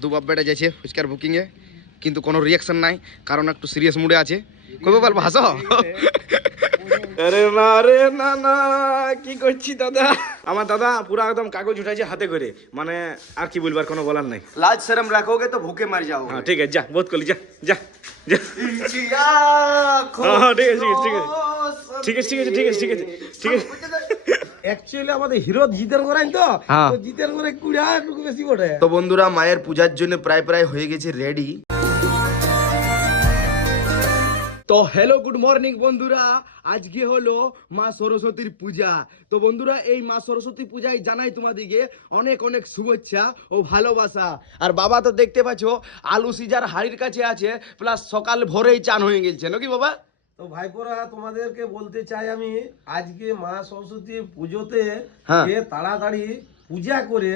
দুবাব বেটা যাইছে ফুচকার বুকিংয়ে কিন্তু কোনো রিয়াকশন নাই কারণ একটু সিরিয়াস মুডে আছে। কবে বলব হাসো আরে মা রে না না কি করছি দাদা? আমার দাদা পুরো একদম কাগজ উঠাইছে হাতে করে মানে আর কি বলবার কোনো বলার নাই। লাজ সেরম শরম রাখোগে তো ভুকে মার যাও। হ্যাঁ ঠিক আছে যা বোধ করলি যা যা যা। হ্যাঁ, হ্যাঁ, ঠিক আছে ঠিক আছে ঠিক আছে। ঠিক আছে ঠিক আছে ঠিক আছে ঠিক আছে অ্যাকচুয়ালি আমাদের হিরো জিতেন করেন তো। হ্যাঁ। তো জিতেন করে কুড়ি হাজার বেশি বটে। তো বন্ধুরা মায়ের পূজার জন্য প্রায় প্রায় হয়ে গেছে রেডি তো হ্যালো গুড মর্নিং বন্ধুরা। আজকে হলো মা সরস্বতীর পূজা। তো বন্ধুরা এই মা সরস্বতী পূজায় জানাই তোমাদেরকে অনেক অনেক শুভেচ্ছা ও ভালোবাসা। আর বাবা তো দেখতে পাচ্ছ আলু সিজার হাড়ির কাছে আছে প্লাস সকাল ভোরেই চান হয়ে গেছে। নাকি বাবা? তো ভাইপোরা তোমাদেরকে বলতে চাই আমি আজকে মা সরস্বতীর পুজোতে হ্যাঁ। যে তাড়াতাড়ি পূজা করে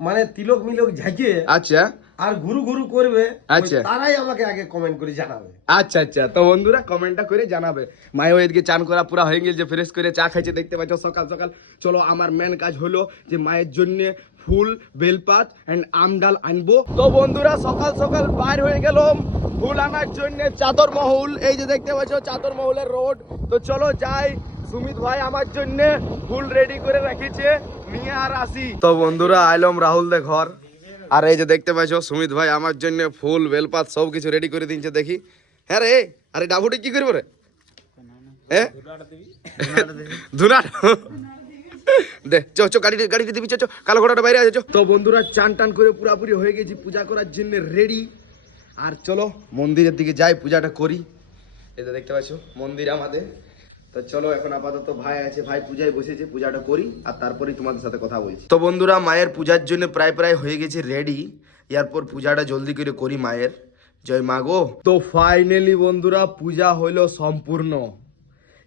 মানে তিলক মিলক ঝাঁকে আচ্ছা। আর ঘুরু ঘুরু করবে আচ্ছা। তারাই আমাকে আগে কমেন্ট করে জানাবে। আচ্ছা আচ্ছা। তো বন্ধুরা কমেন্টটা করে জানাবে। মায়ের এদিকে চান করা পুরা হয়ে গেছে ফ্রেশ করে চা খাইছে দেখতে পাচ্ছ সকাল সকাল। চলো আমার মেন কাজ হলো যে মায়ের জন্য ফুল বেলপাত এন্ড আমডাল আনব। তো বন্ধুরা সকাল সকাল বাইর হয়ে গেলাম। ফুল আনার জন্য চাদর মহল, এই যে দেখতে পাচ্ছ চাদর মহলের রোড। তো চলো যাই, সুমিত ভাই আমার জন্য ফুল রেডি করে রেখেছে, নিয়ে আর আসি। তো বন্ধুরা, আইলম রাহুল দে ঘর। আর এই যে দেখতে পাচ্ছ সুমিত ভাই আমার জন্য ফুল, বেলপাত সব কিছু রেডি করে দিচ্ছে দেখি। হ্যাঁ রে, আরে ডাবুটি কি করব রে? এ ধুনাট দে, চো চো গাড়ি গাড়িতে দিবি, চো কালো ঘোড়াটা বাইরে আছে তো বন্ধুরা, চান টান করে পুরাপুরি হয়ে গেছি, পূজা করার জন্য রেডি আর চলো মন্দিরের দিকে যাই, পূজাটা করি। এটা দেখতে পাচ্ছ, মন্দির আমাদের। তো চলো, এখন আপাতত ভাই আছে, ভাই পূজায় বসেছে, পূজাটা করি, আর তারপরেই তোমাদের সাথে কথা বলছি। তো বন্ধুরা, মায়ের পূজার জন্য প্রায় প্রায় হয়ে গেছে রেডি এরপর পূজাটা জলদি করে করি মায়ের। জয় মা গো। তো ফাইনালি বন্ধুরা, পূজা হইল সম্পূর্ণ।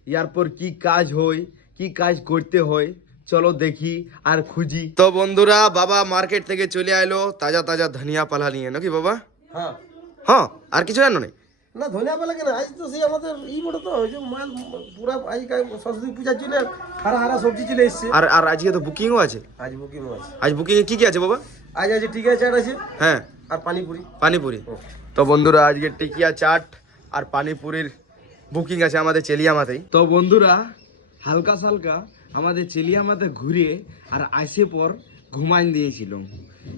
এরপর কি কাজ হয়, কি কাজ করতে হয়, চলো দেখি আর খুঁজি। তো বন্ধুরা, বাবা মার্কেট থেকে চলে আইলো, তাজা তাজা ধনিয়া পালা নিয়ে, নাকি বাবা? হ্যাঁ। হ্যাঁ আর কিছু জানো না না ধনিয়া পালা কেন? আজ তো সেই আমাদের ই বটে তো ওই যে মাল পুরা আজ সরস্বতী পূজার জন্য হারা হারা সবজি চলে এসছে। আর আর আজকে তো বুকিংও আছে। আজ বুকিং আছে। আজ বুকিং কি কি আছে বাবা? আজ আছে টিকা চাট আছে। হ্যাঁ। আর পানিপুরি। পানিপুরি। তো বন্ধুরা আজকে টিকিয়া চাট আর পানিপুরির বুকিং আছে আমাদের চেলিয়ামাতেই। তো বন্ধুরা হালকা সালকা আমাদের চেলিয়া চেলিয়ামাতে ঘুরে আর আসে পর ঘুমাইন দিয়েছিল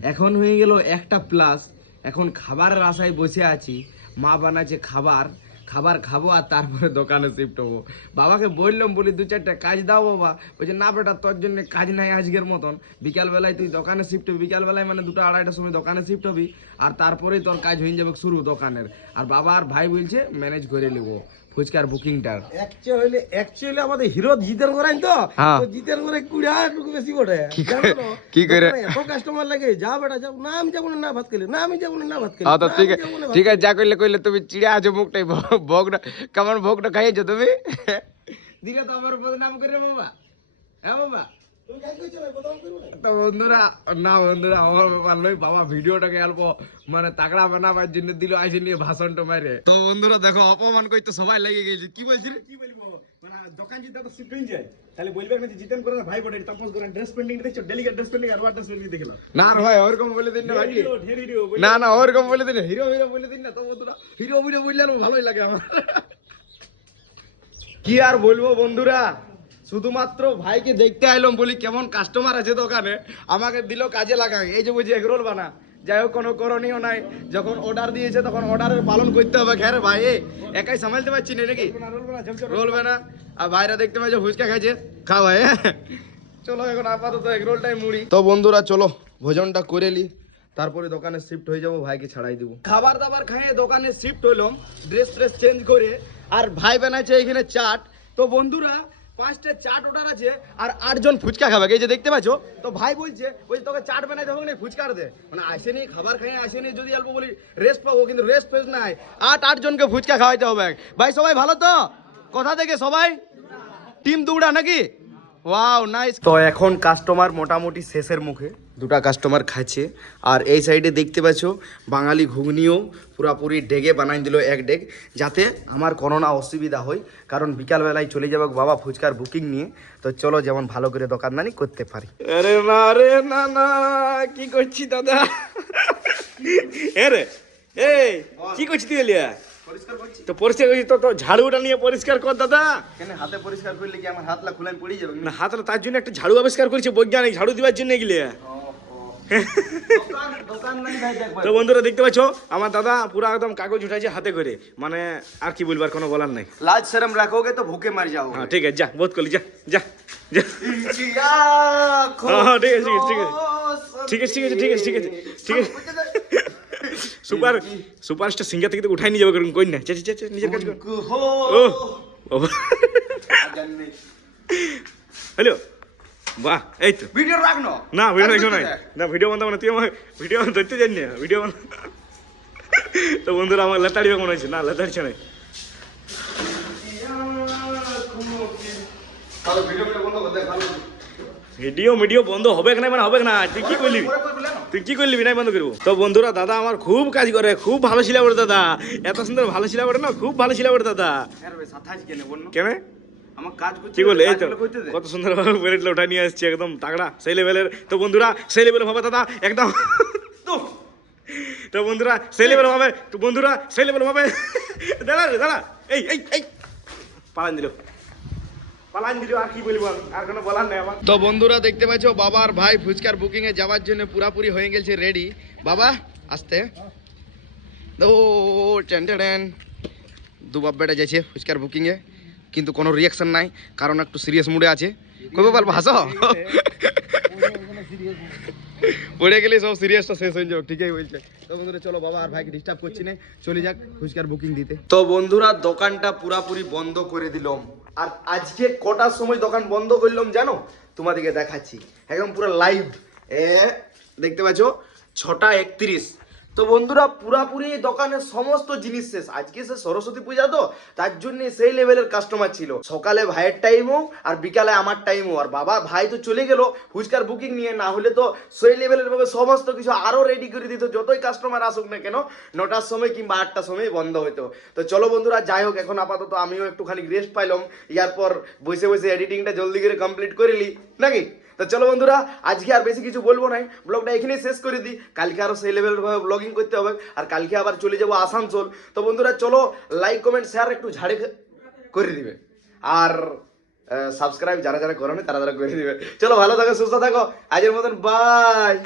এখন হয়ে গেল একটা প্লাস এখন খাবারের আশায় বসে আছি। মা বানাচ্ছে খাবার খাবার খাব আর তারপরে দোকানে শিফট হব। বাবাকে বললাম, বলি, দু চারটা কাজ দাও বাবা। বলছে, না বেটা, তোর জন্য কাজ নাই আজকের মতন। বিকালবেলায় তুই দোকানে শিফট হবি। বিকালবেলায় মানে দুটো আড়াইটার সময় দোকানে শিফট হবি। আর তারপরেই তোর কাজ হয়ে যাবে শুরু দোকানের। আর বাবা আর ভাই বলছে ম্যানেজ করে নেব। ফুচকার বুকিংটার অ্যাকচুয়ালি অ্যাকচুয়ালি আমাদের হিরো জিতেন করেন তো। হ্যাঁ। তো জিতেন করে কুড়ি হাজার টুকু বেশি বটে। কি করে? দোকানে এত কাস্টমার লাগে যা বেটা যাও না আমি যাব না, ভাত খেলে না আমি যাব না, ভাত খেলে তো ঠিক আছে ঠিক আছে যা করলে কইলে তুমি চিড়ে আছো মুখটাই ভোগটা কেমন ভোগটা খাইয়েছো তুমি? দিলে তো আমার বদনাম করে বাবা হ্যাঁ বাবা তুমি কাজ করছ না, বদনাম করব না? তো বন্ধুরা না বন্ধুরা আমার ব্যাপার নয় বাবা ভিডিওটাকে অল্প মানে তাকড়া বানাবার জন্য দিল আসে নিয়ে ভাষণটা মারে তো বন্ধুরা দেখো অপমান করতে সবাই লেগে গেছে। কি বলছি কি বলব? মানে দোকান যদি তো শিফট যায় তাহলে বলবে না যে জিতেন করে ভাই বটে তপন করে ড্রেস পেন্টিং দেখছ? ডেলিগেট ড্রেস পেন্টিং আর ড্রেস পেন্টিং দেখল না আর ভাই ওরকম বলে দিন না ভাই। হিরো হিরো না না ওরকম বলে দিন হিরো হিরো বলে দিন না তো বন্ধুরা। হিরো হিরো বললে ভালোই লাগে আমার। কি আর বলব বন্ধুরা? শুধুমাত্র ভাইকে দেখতে আইলাম বলি কেমন কাস্টমার আছে দোকানে, আমাকে দিল কাজে লাগাই। এই যে বুঝি এগরোল বানা। যাই হোক, কোনো করণীয় নাই। যখন অর্ডার দিয়েছে, তখন অর্ডারের পালন করতে হবে। খের ভাই একাই সামালতে পারছি না নাকি? রোলবে না আর ভাইরা দেখতে পাচ্ছ ফুচকা খাইছে। খাও ভাই হ্যাঁ? চলো, এখন আপাতত এগরোলটাই মুড়ি। তো বন্ধুরা, চলো, ভোজনটা করে লি। তারপরে দোকানে শিফট হয়ে যাব, ভাইকে ছাড়াই দেবো। খাবার দাবার খাইয়ে দোকানে শিফট হইলাম ড্রেস ট্রেস চেঞ্জ করে। আর ভাই বানাইছে এখানে চাট। তো বন্ধুরা পাঁচটা চাট অর্ডার আছে আর আটজন ফুচকা খাবে। এই যে দেখতে পাচ্ছ, তো ভাই বলছে বলছে, তোকে চাট বানাইতে হবে না ফুচকা দে মানে আসেনি, খাবার খাইয়ে আসেনি, যদি অল্প বলি রেস্ট পাবো, কিন্তু রেস্ট ফেস্ট নাই। আট, আটজনকে ফুচকা খাওয়াইতে হবে। ভাই, সবাই ভালো তো? কথা থেকে সবাই? টিম দৌড়া নাকি? ওয়াও নাইস তো এখন কাস্টমার মোটামুটি শেষের মুখে। দুটা কাস্টমার খাচ্ছে। আর এই সাইডে দেখতে পাচ্ছ বাঙালি ঘুগনিও পুরাপুরি ডেগে বানাই দিল এক ডেগ যাতে আমার কোনো না অসুবিধা হয় কারণ বিকালবেলায় চলে যাবে বাবা ফুচকার বুকিং নিয়ে তো চলো যেমন ভালো করে দোকানদানি করতে পারি। আরে না রে না না কি করছি দাদা? রে এই কি তুই পরিষ্কার করছি। তো পরিষ্কার করছিস তো ঝাড়ুটা নিয়ে পরিষ্কার কর দাদা। কেন হাতে পরিষ্কার করলে কি আমার হাতলা খুলে পড়ে যাবে? না হাতটা তার জন্য একটা ঝাড়ু আবিষ্কার করেছে বৈজ্ঞানিক ঝাড়ু দিবার জন্য এগুলি দোকান দোকানদানি ভাই দেখবে তো বন্ধুরা দেখতে পাচ্ছ আমার দাদা পুরো একদম কাগজ উঠাইছে হাতে করে। মানে আর কি বলবার কোনো বলার নাই। লাজ শরম রাখোগে তো ভুকে মার যাও। হ্যাঁ ঠিক আছে যা বোধ কলি যা যা হ্যাঁ, হ্যাঁ ঠিক আছে ঠিক আছে ঠিক আছে। ঠিক আছে ঠিক আছে ঠিক আছে ঠিক আছে সুপার সুপারস্টার সিঙ্গার থেকে তো উঠাই নিয়ে যাবে করুন কই না চেচে চেচে নিজের কাজ ও হ্যালো। বাহ এই তো। ভিডিও রাখ না। না ভিডিও না বন্ধ মানে তুই আমার ভিডিও ধরতে জানি না ভিডিও বন্ধ। তো বন্ধুরা আমার মনে হয়েছে। না লেতাড়ছে ভিডিও বন্ধ হবে না মানে হবে না তুই কি করলি? তুই কি করলি বিনাই বন্ধ করব? তো বন্ধুরা দাদা আমার খুব কাজ করে খুব ভালো ছিল দাদা। এত সুন্দর ভালো ছিল না খুব ভালো ছিল দাদা। বন্য কেন? আমার কাজ করতে কি বলে? এই তো। কত সুন্দর ভাবে উঠা নিয়ে আসছে একদম তাগড়া। সেই লেভেলের তো বন্ধুরা সেই লেভেলের হবে দাদা একদম। তো তো বন্ধুরা সেই লেভেল হবে তো বন্ধুরা সেই লেভেল হবে দাঁড়া রে দাঁড়া এই এই এই। পালান দিল। পালান দিল আর কি বলব আর কোনো বলার নেই আমার। তো বন্ধুরা দেখতে পাচ্ছ বাবার ভাই ফুচকার বুকিং এ যাওয়ার জন্য পুরাপুরি হয়ে গেছে রেডি বাবা আসতে। ও টেন টেন দু বাব্বাটা যাচ্ছে ফুচকার বুকিং এ। কিন্তু কোনো রিয়াকশন নাই, কারণ একটু সিরিয়াস মুডে আছে। কবে বলব হাসো পড়ে গেলে সব সিরিয়াসটা শেষ হয়ে যাবে, ঠিকই বলছে। তো বন্ধুরা, চলো বাবা আর ভাইকে ডিস্টার্ব করছি না, চলে যাক ফুচকার বুকিং দিতে। তো বন্ধুরা, দোকানটা পুরাপুরি বন্ধ করে দিলাম। আর আজকে কটার সময় দোকান বন্ধ করলাম জানো? তোমাদেরকে দেখাচ্ছি। একদম পুরো লাইভ দেখতে পাচ্ছ? ছটা একত্রিশ। তো বন্ধুরা, পুরাপুরি দোকানের সমস্ত জিনিস শেষ। আজকে সে সরস্বতী পূজা তো, তার জন্য সেই লেভেলের কাস্টমার ছিল। সকালে ভাইয়ের টাইমও আর বিকালে আমার টাইমও আর বাবা, ভাই তো চলে গেল, ফুচকার বুকিং নিয়ে, না হলে তো সেই লেভেলের ভাবে সমস্ত কিছু আরও রেডি করে দিত, যতই কাস্টমার আসুক না কেন, নটার সময় কিংবা আটটার সময় বন্ধ হতো তো চলো বন্ধুরা, যাই হোক, এখন আপাতত আমিও একটুখানি রেস্ট পাইলাম। ইয়ার পর বসে বসে এডিটিংটা জলদি করে কমপ্লিট করে নি নাকি? তো চলো বন্ধুরা, আজকে আর বেশি কিছু বলব নাই। ব্লগটা এখানেই শেষ করে দিই। কালকে আরও সেই লেভেলের ভাবে ব্লগিং করতে হবে। আর কালকে আবার চলে যাব আসানসোল। তো বন্ধুরা, চলো লাইক কমেন্ট শেয়ার একটু ঝাড়ে করে দিবে। আর সাবস্ক্রাইব যারা যারা করো তারা তারা করে দিবে। চলো ভালো থাকো, সুস্থ থাকো। আজের মতন বাই